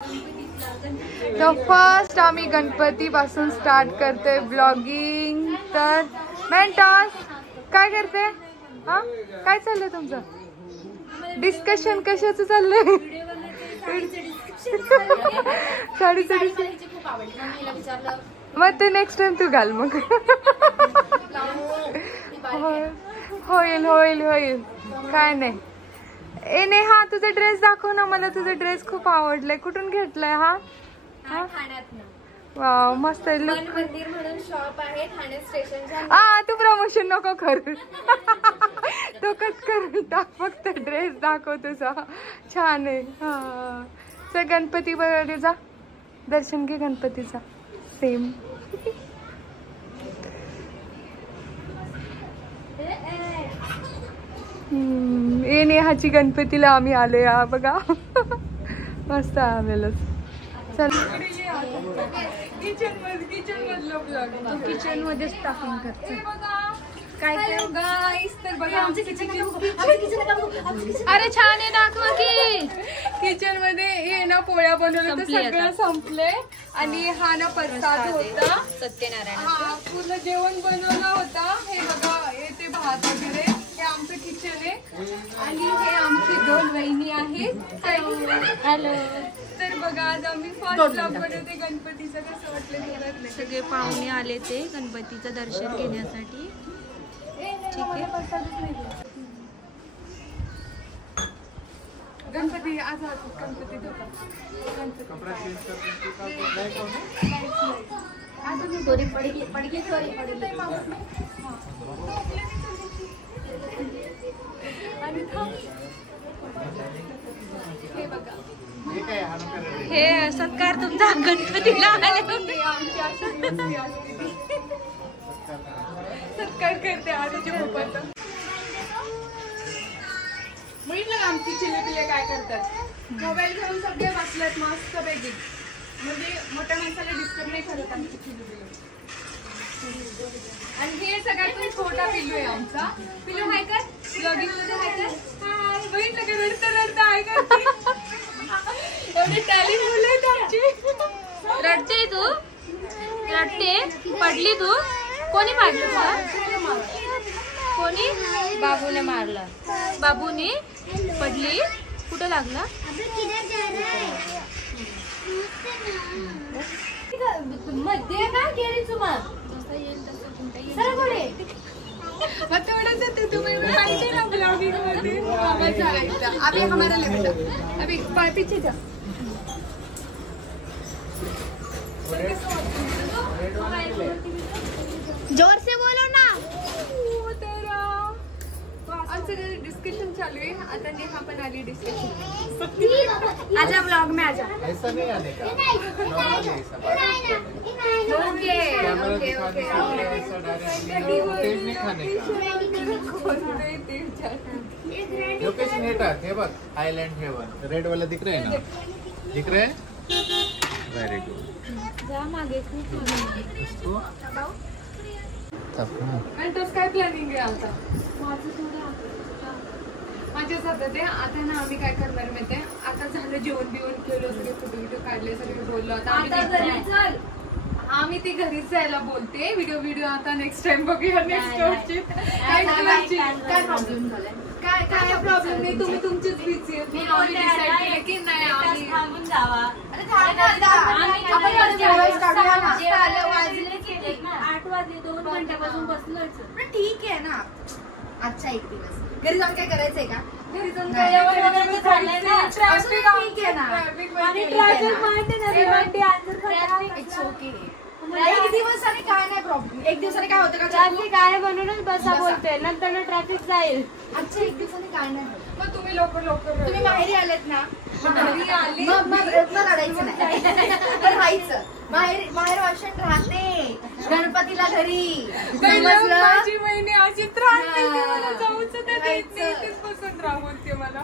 तर फर्स्ट आम्ही गणपती पासून स्टार्ट करतोय ब्लॉगिंग. तर मेंटॉस काय करते? हा काय चाललंय तुमचं डिस्कशन? कशाचं चाललंय? साडीचं मग ते नेक्स्ट टाइम तू घाल मग. होईल होईल होईल काय नाही. ए नेहा तुझा ड्रेस दाखव ना मला. तुझा ड्रेस खूप आवडलाय. कुठून घेतलाय हा? वाव मस्त आहे. मंदिर म्हणून शॉप आहे ठाणे स्टेशनच्या. तू प्रमोशन नको करू. तो कट करून टाक. फक्त ड्रेस दाखव तुझा. छान आहे. हा चल गणपती बघायला जा. दर्शन घे गणपतीचा. सेम ए नेहाची गणपतीला आम्ही आलो या बघा. मस्त आलेलं. चल किचन मध्येच टाकून करते. काय गाईस तर बघा आमचं किचन. अरे छान आहे दाखवा की. किचन मध्ये हे ना पोळ्या बनवल्या तर सगळं संपले. आणि हा ना प्रसाद होता सत्यनारायण. हा पूर्ण जेवण बनवलं होता. हे बघा ते भात वगैरे. हे आमचं किचन आहे. आणि हे आमची 2 वहिनी आहेत. हॅलो. तर बघा आज आम्ही फर्स्ट ब्लॉग बनवते गणपतीचं. कसं वाटलं? सगळे पाहुणे आले ते गणपतीचं दर्शन घेण्यासाठी. ठीक आहे. गणपती आज गणपती हे बघा हे सत्कार तुमचा गणपतीला सत्कार करते आजच्या पप्पाचा. म्हटलं आमची चिल्ले काय करतात मोबाईल घेऊन सगळे बसलेत मस्त पैकी. म्हणजे मोठ्या माणसाला डिस्टर्ब नाही करत आमची चिल्ले. आणि हे सगळ्यात छोटा पिल्लू आहे आमचा. पिल्लू हाय कर ब्लॉगिंग मध्ये हाय कर. हाय बघितलं का रडता रडता हाय करते. एवढे टॅलेंट मुलं आहेत आमची. रडते तू? रडते? पडली तू? कोणी मारलं तुला? कोणी? बाबूने मारलं. बाबूने? पडली? कुठं लागला? मध्ये काय केली तुम्हाला? मग तेवढंच आहे तुम्ही माहिती ना ब्लॉगिंग मध्ये. अभी हमारा लेवल अभी पीछे जा. जोर से बोलो ना. आमचं डिस्कशन चालू आहे. आता नेहा पण आली डिस्कशन. आजा ब्लॉग में आजा. ऐसा नहीं आने का. ओके ओके तेज नहीं खाने का. लोकेशन हे बघ आइलैंड हेवन रेड वाला दिख रहा है ना. दिख रहा है. Very good. जा मागे इसको तस काय प्लॅनिंग आहे आता माझ्या सध्या ते. आता ना आम्ही काय करणार माहिती आहे. आता झालं जेवण बिवण केलं सगळे फोटो बिटो काढले सगळे बोललो. आता आम्ही ती घरीच जायला बोलते. व्हिडिओ आता नेक्स्ट टाइम बघूया. नेक्स्ट वर्षी काय प्रॉब्लेम झालाय? काय प्रॉब्लेम नाही. तुम्ही तुमचीच बिझी आहे. आम्ही डिसाईड केलं की नाही आम्ही थांबून जावा. 8 वाजले 2 घंट्यापासून बसलोच. ठीक आहे ना. आजचा एक दिवस घरी जाऊन काय करायचंय का? घरी जाऊन ठीक आहे ना. It's okay. एक दिवसाने काय नाही प्रॉब्लेम. एक दिवसाने काय होतं का? ट्रॅफिक आहे म्हणूनच बसा बोलते. नंतर ट्रॅफिक जाईल. आजच्या एक दिवसाने काय नाही. मग तुम्ही लवकर तुम्ही माहेरी आलेत ना. घरी आली मग रडायचं नाही. तर राहायचं. बाहेर वर्षात राहते गणपतीला घरी. माझी महिने अशीच राहते. मला जाऊच द्यायचं. तेच पसंत राहते मला.